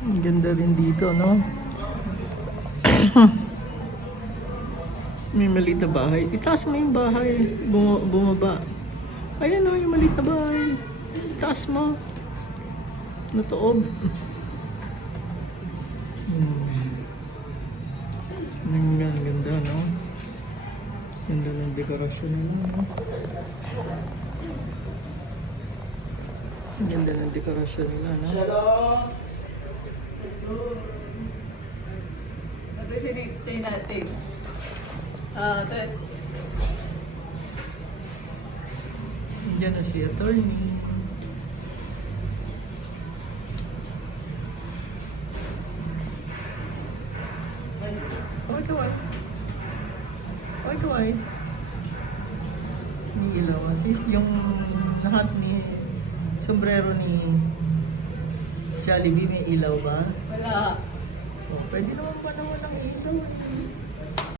Ang ganda rin dito, no? May maliit na bahay. Itaas mo yung bahay. Bumaba. Ayan o, yung maliit na bahay. Itaas mo. Natoob. Ang ganda, no? Ganda ng dekorasyon nila, no? Ang ganda ng dekorasyon nila, no? Ito sinitay natin. Ito. Diyan na si attorney. Kaway. Kaway. May ilaw. Sis, yung lahat ni sombrero ni Jollibee may ilaw ba? Wala. Oh, pwede naman pa naman ang ilaw.